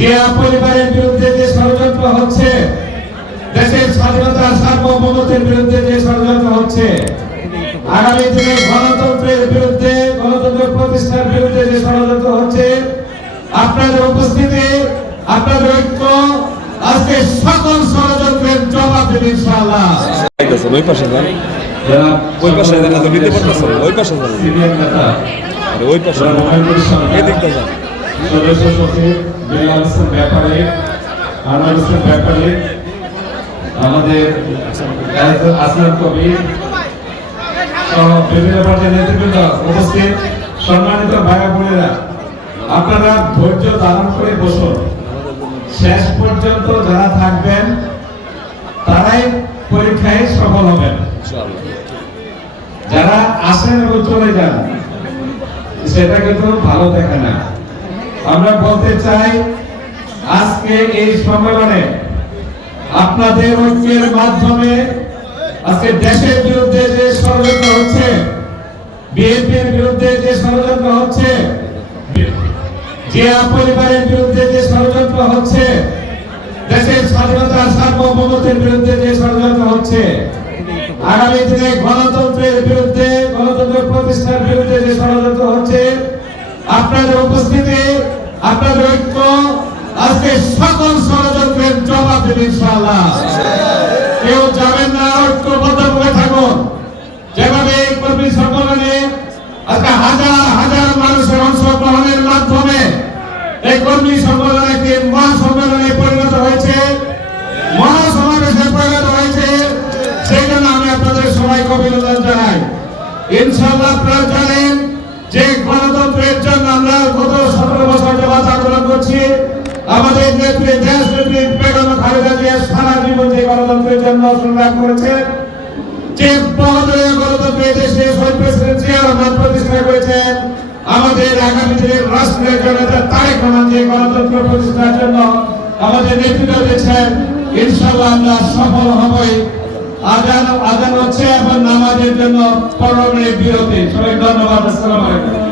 জিয়া পরিবারের বিরুদ্ধে যে ষড়যন্ত্র হচ্ছে দেশের স্বাধীনতা সার্বভৌমত্বের বিরুদ্ধে যে ষড়যন্ত্র হচ্ছে আগামী দিনে গণতন্ত্রের বিরুদ্ধে গণতন্ত্র প্রতিষ্ঠার বিরুদ্ধে যে ষড়যন্ত্র হচ্ছে আপনাদের উপস্থিতি আপনাদের ঐক্য আজকে সকল ষড়যন্ত্রের জবাব দেবে ইনশাআল্লাহ। ওই পাশে যান। ওই পাশে যান এত নিতে পারতেছেন ওই পাশে যান। ওই পাশে যান। এদিকটা যান। সদস্য সচিব ব্যাপারে আনোয়ার ব্যাপারে আমাদের আসলাম কবির শেষ পর্যন্ত যারা থাকবেন, তারাই পরীক্ষায় সফল হবেন। যারা আসেন এবং চলে যান, সেটা কিন্তু ভালো দেখে না। আমরা বলতে চাই, আজকে এই সম্মেলনে আপনাদের ঐক্যের মাধ্যমে আজকে দেশের বিরুদ্ধে যে ষড়যন্ত্র হচ্ছে, বিএনপির বিরুদ্ধে যে ষড়যন্ত্র হচ্ছে, জিয়া পরিবারের বিরুদ্ধে যে ষড়যন্ত্র হচ্ছে, দেশের স্বাধীনতা সার্বভৌমত্বের বিরুদ্ধে যে ষড়যন্ত্র হচ্ছে, আগামী দিনে গণতন্ত্রের বিরুদ্ধে, গণতন্ত্র প্রতিষ্ঠার বিরুদ্ধে যে ষড়যন্ত্র হচ্ছে, আপনাদের উপস্থিতি আপনাদের ঐক্য, আজকে সকল ষড়যন্ত্রের জবাব দেবে ইনশাআল্লাহ। কেউ যাবেন না, ঐক্যবদ্ধ হয়ে থাকুন। যেভাবে কর্মী সম্মেলনে আজকে হাজার হাজার মানুষের অংশগ্রহণের মাধ্যমে এই কর্মী সম্মেলন একটি মহাসম্মেলনে পরিণত হয়েছে। মহাসমাবেশে পরিণত হয়েছে। সেই জন্য আমি আপনাদের সবাইকে অভিনন্দন জানাই। ইনশাআল্লাহ আপনারা জানেন যে গণতন্ত্রের জন্য আমরা নেত্রী দেশ নেত্রী বেগম খালেদা জিয়া সারা জীবন যে গণতন্ত্রের জন্য সংগ্রাম করেছেন যে বহুদলীয় গণতন্ত্র দেশে শহীদ প্রেসিডেন্ট প্রতিষ্ঠা করেছেন আমাদের আগামী দিনের রাষ্ট্রের জনতা তারেক রহমান যে গণতন্ত্র প্রতিষ্ঠার জন্য আমাদের নেতৃত্ব দিয়েছেন, ইনশাআল্লাহ আমরা সফল হবই। আজান আজান হচ্ছে এবং নামাজের জন্য পরবর্তী বিরতি। সবাই ধন্যবাদ, আসসালামু আলাইকুম।